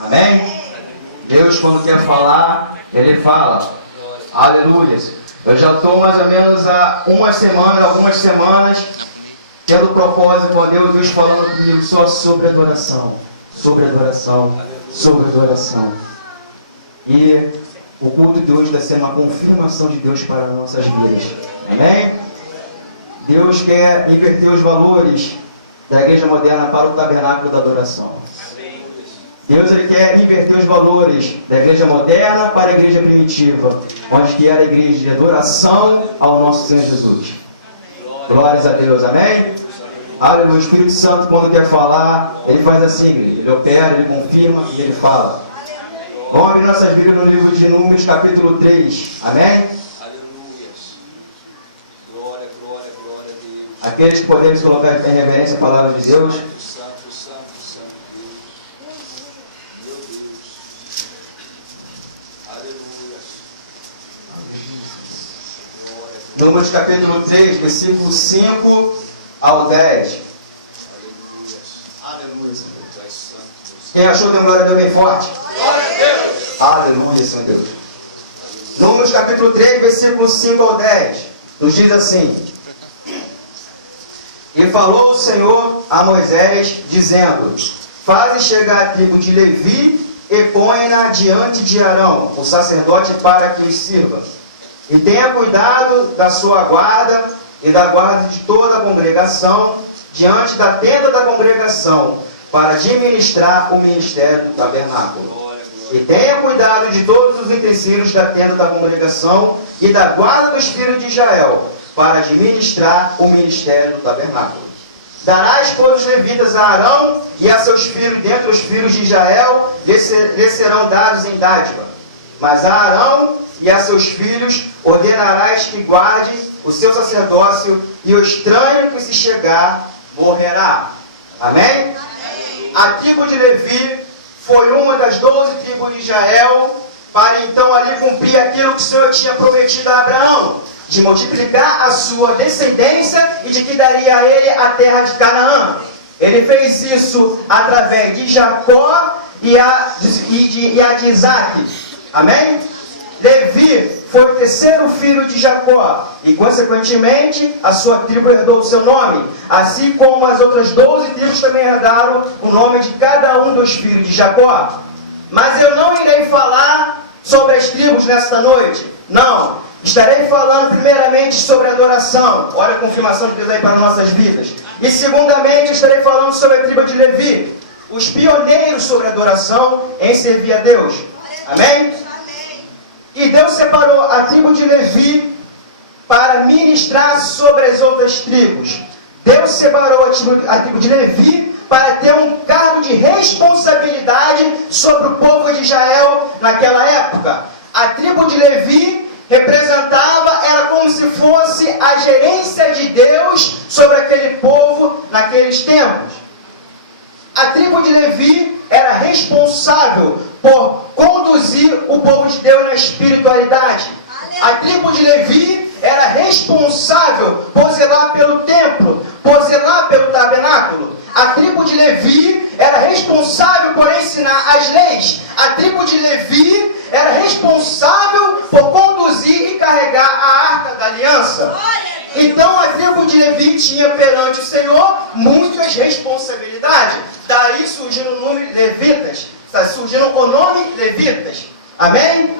Amém? Deus, quando quer falar, Ele fala. Aleluia. Eu já estou mais ou menos há algumas semanas, tendo o propósito com Deus falando comigo só sobre adoração. Sobre adoração. Sobre adoração. E o culto de hoje vai ser uma confirmação de Deus para nossas vidas. Amém? Deus quer inverter os valores da igreja moderna para o tabernáculo da adoração. Deus Ele quer inverter os valores da igreja moderna para a igreja primitiva, onde que era a igreja de adoração ao nosso Senhor Jesus. Glórias a Deus, amém? Aleluia. O Espírito Santo, quando quer falar, Ele faz assim, Ele opera, Ele confirma e Ele fala. Vamos abrir nossas Bíblias no livro de Números, capítulo 3, amém? Aqueles que poderem se colocar em reverência à palavra de Deus. Números capítulo 3, versículo 5 ao 10. Aleluia, Senhor. Quem achou, dê glória a Deus bem forte. Glória a Deus. Aleluia, Senhor Deus. Números capítulo 3, versículo 5 ao 10. Nos diz assim: E falou o Senhor a Moisés, dizendo: Faze chegar a tribo de Levi e põe-na diante de Arão, o sacerdote, para que os sirva. E tenha cuidado da sua guarda e da guarda de toda a congregação, diante da tenda da congregação, para administrar o ministério do tabernáculo. E tenha cuidado de todos os utensílios da tenda da congregação e da guarda dos filhos de Israel, para administrar o ministério do tabernáculo. Darás, pois, os levitas a Arão e a seus filhos, dentre os filhos de Israel, lhes serão dados em dádiva. Mas a Arão e a seus filhos ordenarás que guarde o seu sacerdócio, e o estranho que se chegar morrerá. Amém? A tribo de Levi foi uma das 12 tribos de Israel, para então ali cumprir aquilo que o Senhor tinha prometido a Abraão, de multiplicar a sua descendência e de que daria a ele a terra de Canaã. Ele fez isso através de Jacó e a de Isaac. Amém? Levi foi o terceiro filho de Jacó e, consequentemente, a sua tribo herdou o seu nome, assim como as outras 12 tribos também herdaram o nome de cada um dos filhos de Jacó. Mas eu não irei falar sobre as tribos nesta noite. Não. Estarei falando primeiramente sobre adoração. Olha a confirmação de Deus aí para nossas vidas. E segundamente estarei falando sobre a tribo de Levi, os pioneiros sobre adoração em servir a Deus. Amém? E Deus separou a tribo de Levi para ministrar sobre as outras tribos. Deus separou a tribo de Levi para ter um cargo de responsabilidade sobre o povo de Israel naquela época. A tribo de Levi representava, era como se fosse a gerência de Deus sobre aquele povo naqueles tempos. A tribo de Levi era responsável por conduzir o povo de Deus na espiritualidade. A tribo de Levi era responsável por zelar pelo templo, por zelar pelo tabernáculo. A tribo de Levi era responsável por ensinar as leis. A tribo de Levi era responsável por conduzir e carregar a arca da aliança. Então a tribo de Levi tinha perante o Senhor muitas responsabilidades. Daí surgiu o nome Levitas. Está surgindo o nome Levitas. Amém?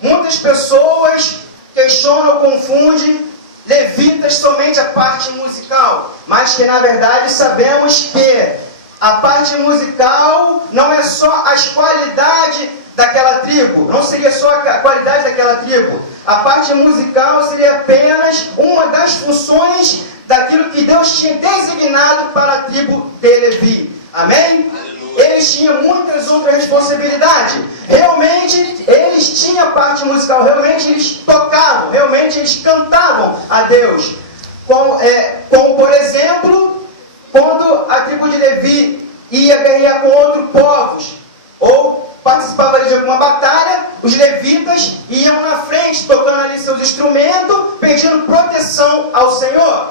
Muitas pessoas questionam ou confundem Levitas somente a parte musical, mas que na verdade sabemos que a parte musical não é só as qualidades daquela tribo, não seria só a qualidade daquela tribo. A parte musical seria apenas uma das funções daquilo que Deus tinha designado para a tribo de Levi. Amém? Eles tinham muitas outras responsabilidades. Realmente, eles tinham a parte musical. Realmente, eles tocavam. Realmente, eles cantavam a Deus. Como por exemplo, quando a tribo de Levi ia guerrear com outros povos, ou participava de alguma batalha, os levitas iam na frente, tocando ali seus instrumentos, pedindo proteção ao Senhor.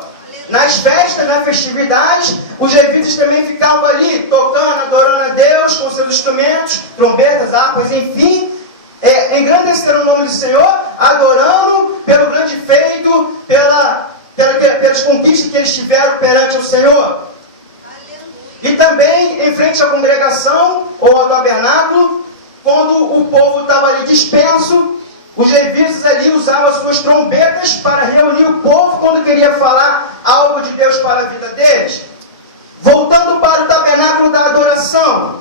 nas festas, nas festividades, os levitas também ficavam ali, tocando, adorando a Deus com seus instrumentos, trombetas, harpas, enfim, engrandecendo o nome do Senhor, adorando pelo grande feito, pelas conquistas que eles tiveram perante o Senhor. E também, em frente à congregação, ou ao tabernáculo, quando o povo estava ali disperso, os levitas ali usavam as suas trombetas para reunir o povo quando queria falar algo de Deus para a vida deles. Voltando para o tabernáculo da adoração,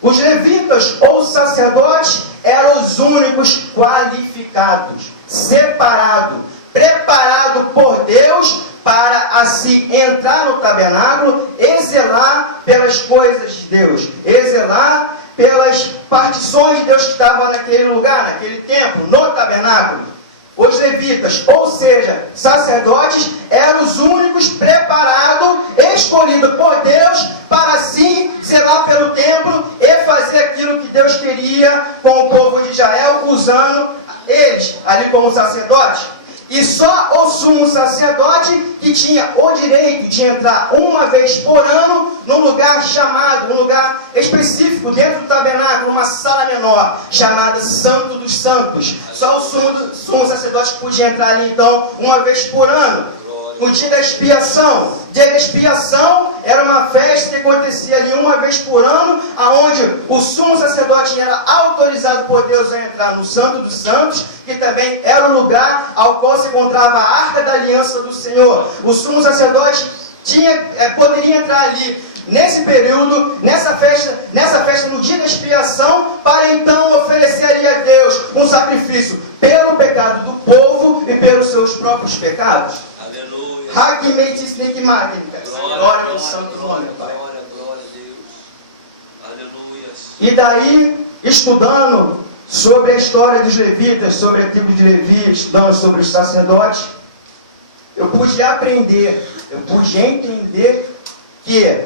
os levitas ou os sacerdotes eram os únicos qualificados, separados, preparados por Deus para assim entrar no tabernáculo e zelar pelas coisas de Deus, e zelar pelas partições de Deus que estavam naquele lugar, naquele templo, no tabernáculo. Os levitas, ou seja, sacerdotes, eram os únicos preparados, escolhidos por Deus, para assim zelar pelo templo e fazer aquilo que Deus queria com o povo de Israel, usando eles ali como sacerdotes. E só o sumo sacerdote que tinha o direito de entrar uma vez por ano num lugar chamado, um lugar específico dentro do tabernáculo, uma sala menor, chamada Santo dos Santos. Só o sumo sacerdote podia entrar ali então uma vez por ano. O dia da expiação. O dia da expiação era uma festa que acontecia ali uma vez por ano, aonde o sumo sacerdote era autorizado por Deus a entrar no Santo dos Santos, que também era o lugar ao qual se encontrava a Arca da Aliança do Senhor. O sumo sacerdote poderia entrar ali nesse período, nessa festa no dia da expiação, para então oferecer ali a Deus um sacrifício pelo pecado do povo e pelos seus próprios pecados. Glória ao santo nome, Pai. Glória a Deus. Aleluia. E daí, estudando sobre a história dos levitas, sobre a tribo de Levi, estudando sobre os sacerdotes, eu pude aprender, eu pude entender que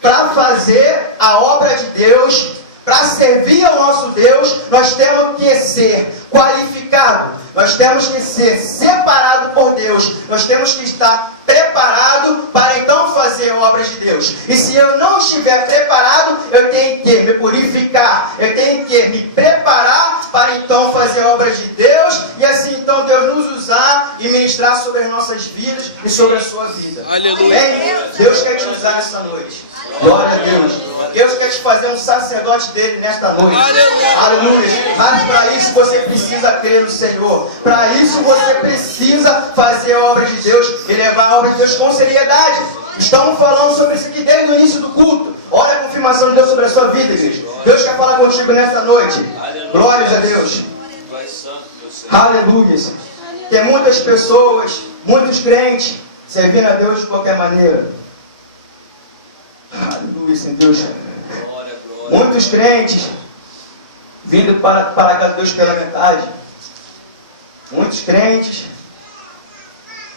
para fazer a obra de Deus, para servir ao nosso Deus, nós temos que ser qualificados, nós temos que ser separados por Deus, nós temos que estar preparados para então fazer obras de Deus. E se eu não estiver preparado, eu tenho que me purificar, eu tenho que me preparar para então fazer obras de Deus, e assim então Deus nos usar e ministrar sobre as nossas vidas e sobre a sua vida. Aleluia. Amém? Deus quer te usar essa noite. Glória a Deus. Deus quer te fazer um sacerdote dele nesta noite. Aleluia. Mas para isso você precisa crer no Senhor. Para isso você precisa fazer a obra de Deus e levar a obra de Deus com seriedade. Estamos falando sobre isso aqui desde o início do culto. Olha a confirmação de Deus sobre a sua vida, igreja. Deus quer falar contigo nesta noite. Glórias a Deus. Aleluia. Tem muitas pessoas, muitos crentes, servindo a Deus de qualquer maneira. Aleluia, Senhor Deus. Muitos crentes vindo para a casa de Deus pela metade. Muitos crentes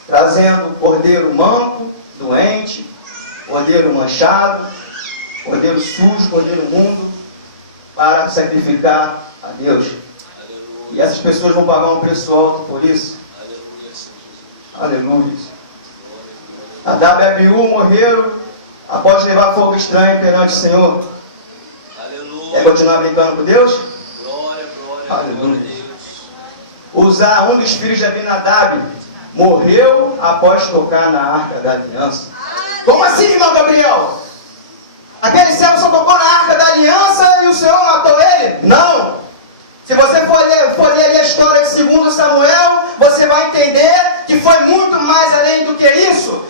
trazendo cordeiro manco, doente, cordeiro manchado, cordeiro sujo, cordeiro imundo, para sacrificar a Deus. E essas pessoas vão pagar um preço alto por isso. Aleluia. Nadab e Abiú morreram após levar fogo estranho perante o Senhor. Aleluia. Quer continuar brincando com Deus? Glória, Aleluia. glória a Deus. Uzá, um dos filhos de Abinadab, morreu após tocar na Arca da Aliança. Como assim, irmão Gabriel? Aquele servo só tocou na Arca da Aliança e o Senhor matou ele? Não! Se você for ler ali a história de 2 Samuel, você vai entender que foi muito mais além do que isso.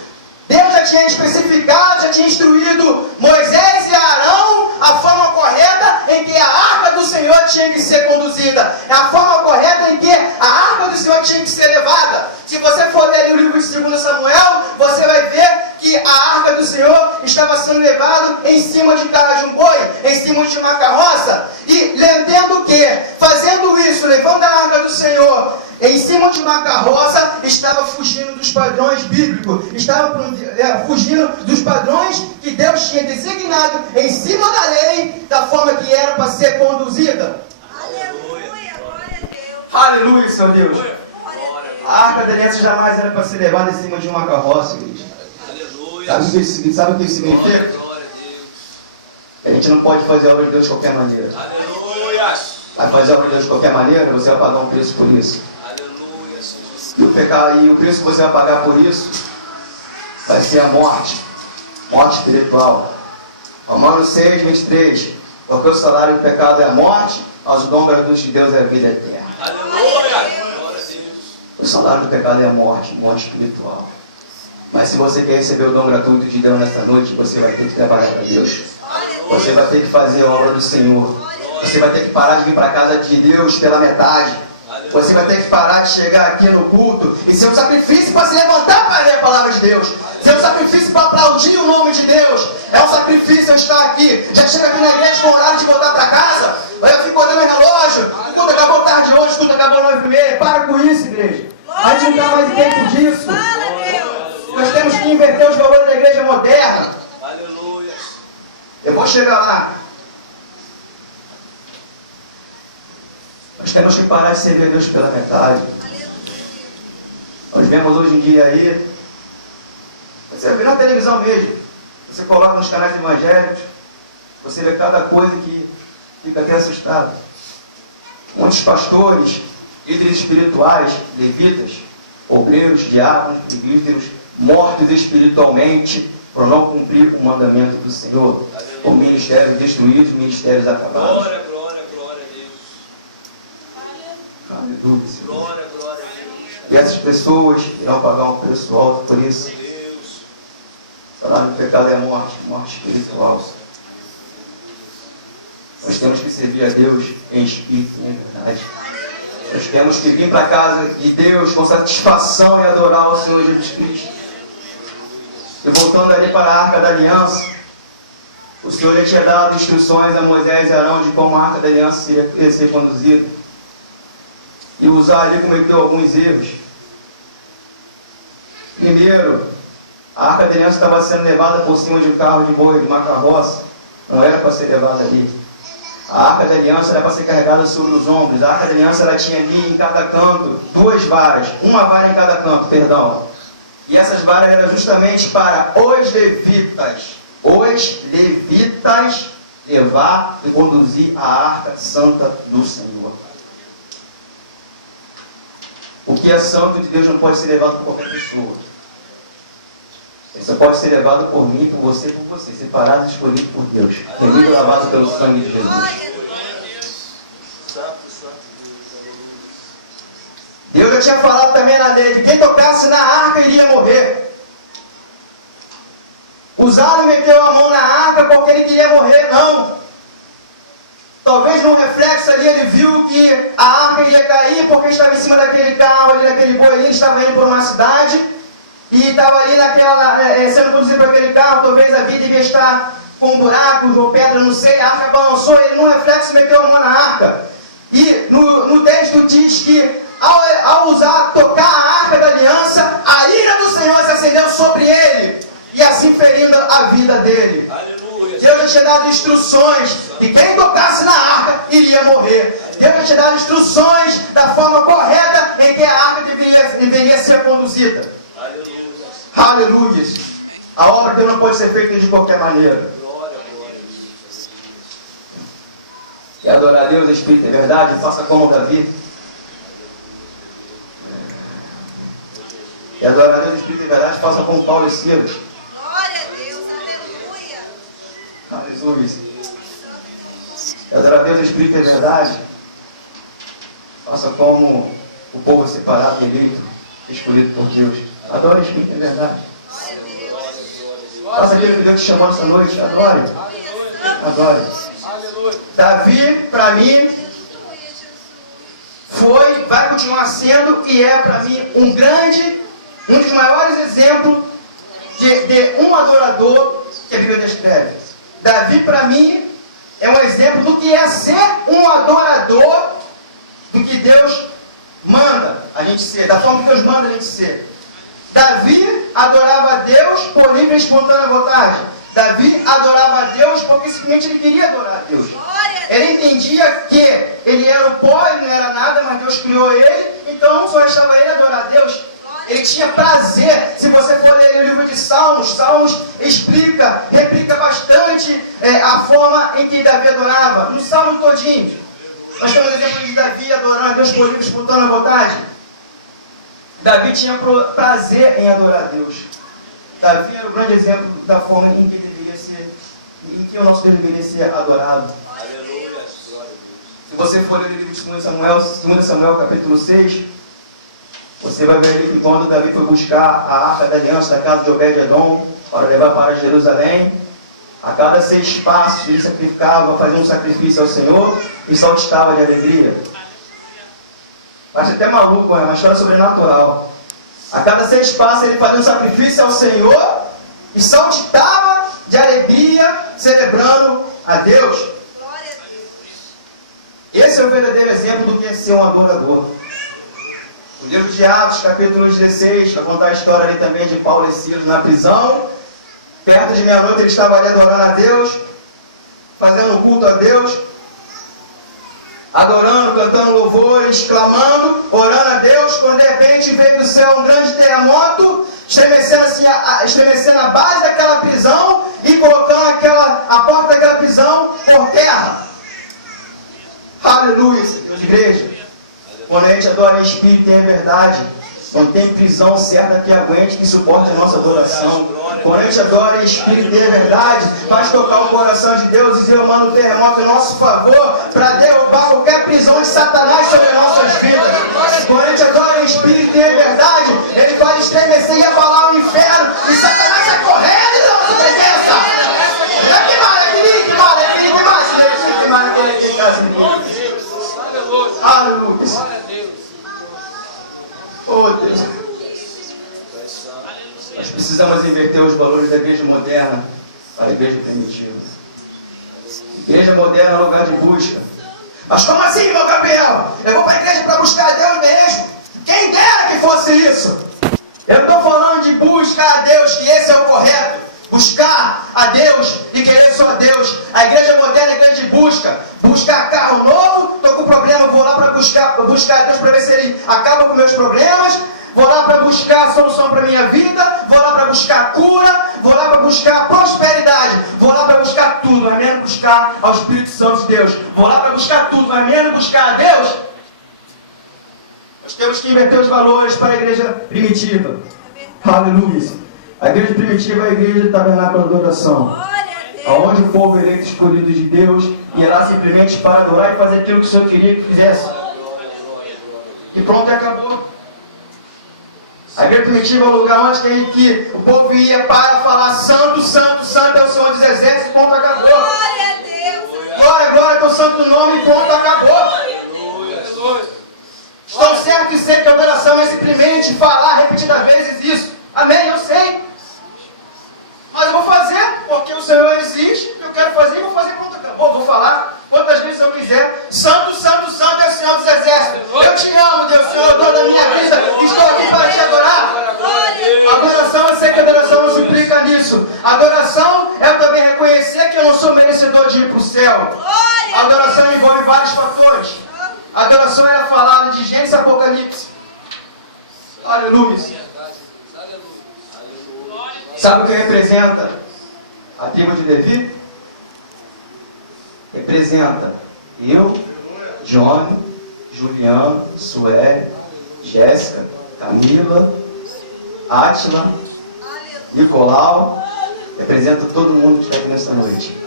Deus já tinha especificado, já tinha instruído Moisés e Arão a forma correta em que a Arca do Senhor tinha que ser conduzida. A forma correta em que a Arca do Senhor tinha que ser levada. Se você for ler o livro de 2 Samuel, você vai ver que a Arca do Senhor estava sendo levada em cima de carro de um boi, em cima de uma carroça. E entendendo que, fazendo isso, levando a Arca do Senhor em cima de uma carroça, estava fugindo dos padrões bíblicos, estava fugindo dos padrões que Deus tinha designado em cima da lei, da forma que era para ser conduzida. Aleluia. Glória a Deus. Aleluia, Senhor Deus. A arca da aliança jamais era para ser levada em cima de uma carroça, igreja. Aleluia. Sabe o que isso significa? Glória a Deus. A gente não pode fazer a obra de Deus de qualquer maneira. Aleluia. Vai fazer a obra de Deus de qualquer maneira, você vai pagar um preço por isso. Aleluia, Senhor. E o pecado, e o preço que você vai pagar por isso vai ser a morte. Morte espiritual. Romanos 6, 23. Porque o salário do pecado é a morte, mas o dom gratuito de Deus é a vida eterna. Aleluia. Glória a Deus. O salário do pecado é a morte, morte espiritual. Mas se você quer receber o dom gratuito de Deus nesta noite, você vai ter que trabalhar para Deus. Você vai ter que fazer a obra do Senhor. Você vai ter que parar de vir para a casa de Deus pela metade. Você vai ter que parar de chegar aqui no culto e ser um sacrifício para se levantar para ler a palavra de Deus. Ser um sacrifício para aplaudir o nome de Deus. É um sacrifício eu estar aqui. Já chega aqui na igreja com o horário de voltar para casa. Eu fico olhando o relógio. O culto acabou tarde hoje, o culto acabou 9h30. Para com isso, igreja. A gente não está mais em tempo disso. Nós temos que inverter os valores da igreja moderna. Aleluia. Eu vou chegar lá. Nós temos que parar de servir a Deus pela metade. Nós vemos hoje em dia aí, você vê na televisão mesmo, você coloca nos canais evangélicos, você vê cada coisa que fica até assustado. Muitos pastores, líderes espirituais, levitas, obreiros, diáconos, presbíteros, mortos espiritualmente por não cumprir o mandamento do Senhor. Por ministérios destruídos, ministérios acabados. Glória, glória, glória a Deus. Aleluia, Senhor. Glória, glória a Deus. E essas pessoas irão pagar um preço alto por isso. Deus. O salário do pecado é a morte, morte espiritual. Nós temos que servir a Deus em espírito e em verdade. Nós temos que vir para a casa de Deus com satisfação e adorar o Senhor Jesus Cristo. E voltando ali para a Arca da Aliança, o Senhor já tinha dado instruções a Moisés e Arão de como a Arca da Aliança iria ser conduzida. E Uzá ali cometeu alguns erros. Primeiro, a Arca da Aliança estava sendo levada por cima de um carro de boi, de uma carroça. Não era para ser levada ali. A Arca da Aliança era para ser carregada sobre os ombros. A Arca da Aliança ela tinha ali em cada canto 2 varas. Uma vara em cada canto, perdão. E essas varas eram justamente para os levitas. Os levitas levar e conduzir a Arca Santa do Senhor. O que é santo de Deus não pode ser levado por qualquer pessoa. Ele só pode ser levado por mim, por você e por você. Separado e escolhido por Deus. Remido e lavado pelo sangue de Jesus. Deus já tinha falado também na lei que quem tocasse na arca iria morrer. Uzá não meteu a mão na arca porque ele queria morrer, não. Talvez num reflexo ali ele viu que a arca iria cair porque estava em cima daquele carro, ali naquele boi ali, estava indo por uma cidade e estava ali sendo conduzido por aquele carro. Talvez a vida devia estar com buracos ou pedra, não sei. A arca balançou, ele num reflexo meteu a mão na arca. E no texto diz que ao usar, tocar a Arca da Aliança, a ira do Senhor se acendeu sobre ele, e assim ferindo a vida dele. Aleluia. Deus já tinha dado instruções que quem tocasse na arca iria morrer. Deus já tinha dado instruções da forma correta em que a arca deveria ser conduzida. Aleluia. Aleluia. A obra de Deus não pode ser feita de qualquer maneira. Glória, glória. Quer adorar a Deus em espírito e verdade? Faça como Davi. E adorar a Deus em espírito e verdade, faça como Paulo e Silas. Glória a Deus, aleluia. Aleluia. E adorar a Deus em espírito e verdade, faça como o povo separado, eleito, escolhido por Deus. Adore em espírito e verdade. Faça aquilo que Deus te chamou nessa noite. Adore. Adore. Davi, para mim, vai continuar sendo e é para mim um dos maiores exemplos de um adorador que a Bíblia descreve. Davi, para mim, é um exemplo do que é ser um adorador, do que Deus manda a gente ser, da forma que Deus manda a gente ser. Davi adorava a Deus por livre e espontânea vontade. Davi adorava a Deus porque simplesmente ele queria adorar a Deus. Ele entendia que ele era o pó, ele não era nada, mas Deus criou ele, então só restava ele adorar a Deus. Ele tinha prazer. Se você for ler o livro de Salmos, Salmos replica bastante a forma em que Davi adorava. No Salmo todinho, nós temos exemplo de Davi adorando a Deus por livre, disputando a vontade. Davi tinha prazer em adorar a Deus. Davi era o grande exemplo da forma em que o nosso Deus deveria ser adorado. Aleluia. Se você for ler o livro de 2 Samuel capítulo 6, você vai ver ali que quando Davi foi buscar a arca da aliança da casa de Obed-Edom para levar para Jerusalém, a cada 6 passos ele sacrificava, fazia um sacrifício ao Senhor e saltitava de alegria. Parece até maluco, é uma história sobrenatural. A cada 6 passos ele fazia um sacrifício ao Senhor e saltitava de alegria, celebrando a Deus. Esse é o verdadeiro exemplo do que é ser um adorador. O livro de Atos, capítulo 16, vai contar a história ali também de Paulo e Silas na prisão. Perto de meia-noite ele estava ali adorando a Deus, fazendo um culto a Deus, adorando, cantando louvores, clamando, orando a Deus, quando de repente veio do céu um grande terremoto, estremecendo a base daquela prisão e colocando a porta daquela prisão por terra. Aleluia, Deus de igreja. Quando a gente adora em espírito e em verdade, não tem prisão certa que aguente, que suporte a nossa adoração. Quando a gente adora em espírito e em verdade, vai tocar o coração de Deus e Deus manda o terremoto em nosso favor para derrubar qualquer prisão de Satanás sobre as nossas vidas. Quando a gente adora em espírito e em verdade, ele pode estremecer e abalar o inferno e Satanás sai correndo da nossa presença. Aleluia. Oh Deus. Nós precisamos inverter os valores da igreja moderna para a igreja primitiva. Igreja moderna é lugar de busca. Mas como assim, meu Gabriel? Eu vou para a igreja para buscar a Deus mesmo. Quem dera que fosse isso. Eu estou falando de buscar a Deus, que esse é o correto. Buscar a Deus e querer só a Deus. A igreja moderna é igreja de busca. Buscar carro novo, estou com problema, vou lá para buscar a Deus para ver se Ele acaba com meus problemas. Vou lá para buscar a solução para a minha vida. Vou lá para buscar cura. Vou lá para buscar prosperidade. Vou lá para buscar tudo, mas menos buscar ao Espírito Santo de Deus. Vou lá para buscar tudo, mas menos buscar a Deus. Nós temos que inverter os valores para a igreja primitiva. Aleluia. A igreja primitiva é a igreja do tabernáculo de adoração, onde o povo eleito escolhido de Deus ia lá simplesmente para adorar e fazer aquilo que o Senhor queria que fizesse. E pronto, e acabou. A igreja primitiva é o lugar onde que o povo ia para falar santo, santo, santo é o Senhor dos exércitos, ponto, acabou. Glória a Deus. Glória, glória é teu santo nome, ponto, acabou. Estou certo e sei que a adoração é simplesmente falar repetidas vezes isso. Amém, eu sei. Mas eu vou fazer, porque o Senhor existe, eu quero fazer e vou fazer, pronto, acabou. Vou falar quantas vezes eu quiser. Santo, santo, santo é o Senhor dos exércitos. Eu te amo, Deus, Senhor, dono da minha vida. Estou aqui para te adorar. Adoração, eu sei que a adoração não se implica nisso. Adoração é eu também reconhecer que eu não sou merecedor de ir para o céu. A adoração envolve vários fatores. A adoração era falada de Gênesis e Apocalipse. Aleluia. Sabe o que representa a tribo de Levi? Representa eu, Johnny, Juliano, Sueli, Jéssica, Camila, Átila, Nicolau. Representa todo mundo que está aqui nessa noite.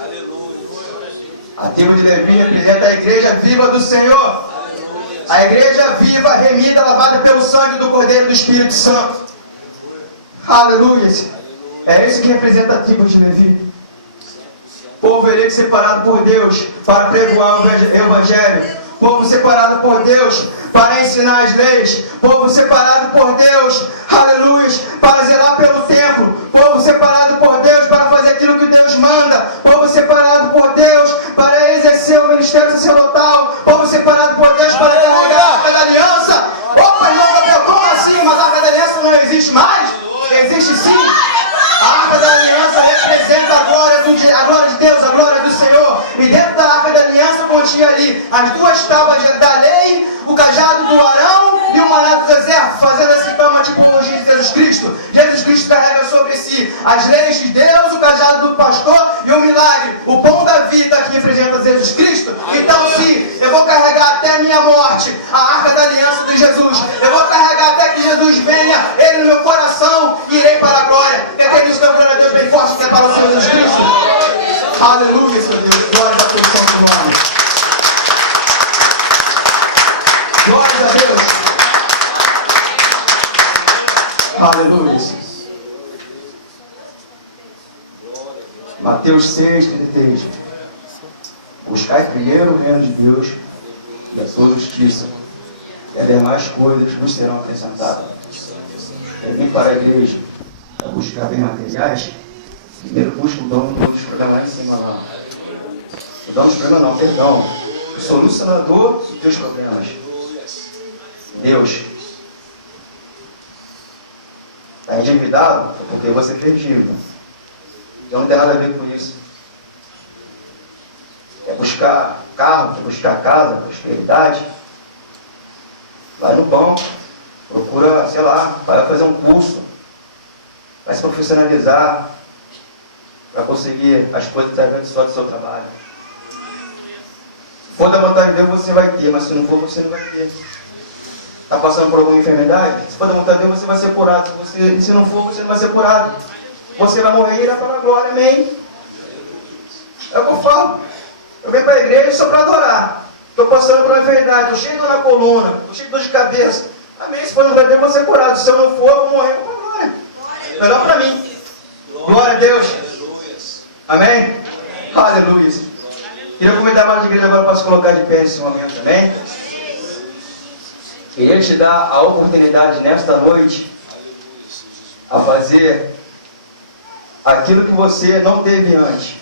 A tribo de Levi representa a igreja viva do Senhor. A igreja viva, remida, lavada pelo sangue do Cordeiro do Espírito Santo. Aleluia. É isso que representa a tribo de Levi. Povo eleito separado por Deus para pregoar o Evangelho. Povo separado por Deus para ensinar as leis. Povo separado por Deus, aleluia, para zelar pelo templo. Povo separado por Deus para fazer aquilo que Deus manda. Povo separado por Deus para exercer o ministério sacerdotal. Povo separado por Deus para carregar a Arca da Aliança. Opa, irmão Gabriel, como assim? Mas a Arca da Aliança não existe mais? Existe sim. A Arca da Aliança representa a glória de Deus, a glória do Senhor. E dentro da Arca da Aliança continha ali as 2 tábuas da lei, o cajado do Arão e o maná dos exércitos, fazendo assim como a tipologia de Jesus Cristo. Jesus Cristo carrega sobre si as leis de Deus, o cajado do pastor e o milagre. O pão da vida que representa Jesus Cristo. Então, se eu vou carregar até a minha morte a arca da aliança de Jesus, eu vou carregar até que Jesus venha, Ele no meu coração, e irei para a glória. E aqueles que estão para Deus bem forte, que é para o Senhor Jesus Cristo. Aleluia, Senhor Deus. Glória a Deus, Santo nome. Glória a Deus. Aleluia. Mateus 6:33. Buscai primeiro o reino de Deus e a sua justiça, e as demais coisas vos serão acrescentadas. Eu vim para a igreja para buscar bem materiais. Primeiro busca o dono dos problemas lá em cima lá. O dono dos problemas não, perdão. O solucionador dos teus problemas. Deus. Está endividado? Porque você fez dívida. Então não tem nada a ver com isso. Quer buscar carro, quer buscar casa, prosperidade? Vai no banco, procura, sei lá, vai fazer um curso, vai se profissionalizar para conseguir as coisas que estão só do seu trabalho. Se for da vontade de Deus, você vai ter, mas se não for, você não vai ter. Está passando por alguma enfermidade? Se for da vontade de Deus, você vai ser curado. Se não for, você não vai ser curado. Você vai morrer e irá para a glória, amém? É o que eu falo. Eu venho para a igreja só para adorar. Estou passando por uma enfermidade, estou cheio de dor na coluna, estou cheio de dor de cabeça. Amém? Se for da vontade de Deus, eu vou ser curado. Se eu não for, eu vou morrer para a glória. Melhor para mim. Glória a Deus. Amém? Aleluia. Queria convidar mais a igreja agora para se colocar de pé nesse momento também. Queria te dar a oportunidade nesta noite a fazer aquilo que você não teve antes,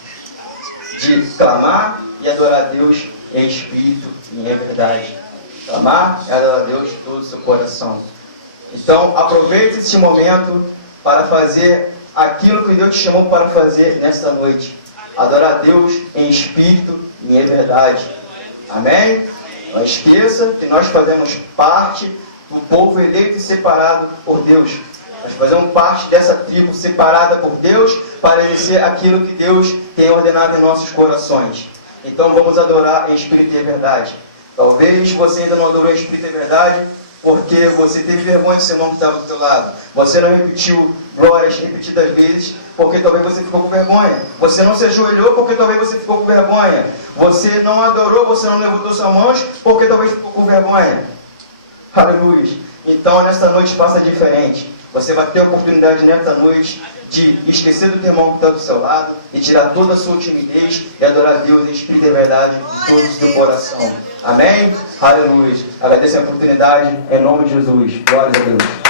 de clamar e adorar a Deus em espírito e em verdade. Clamar e adorar a Deus de todo o seu coração. Então, aproveite esse momento para fazer aquilo que Deus te chamou para fazer nesta noite. Adorar a Deus em espírito e em verdade. Amém? Não esqueça que nós fazemos parte do povo eleito e separado por Deus. Nós fazemos parte dessa tribo separada por Deus para exercer aquilo que Deus tem ordenado em nossos corações. Então vamos adorar em espírito e verdade. Talvez você ainda não adorou em espírito e verdade porque você teve vergonha do seu irmão que estava do seu lado. Você não repetiu glórias repetidas vezes porque talvez você ficou com vergonha. Você não se ajoelhou porque talvez você ficou com vergonha. Você não adorou, você não levantou suas mãos porque talvez ficou com vergonha. Aleluia. Então nesta noite faça diferente. Você vai ter a oportunidade nesta noite de esquecer do teu irmão que está do seu lado e tirar toda a sua timidez e adorar a Deus em espírito e verdade de todo o seu coração. Amém? Aleluia. Agradeço a oportunidade em nome de Jesus. Glória a Deus.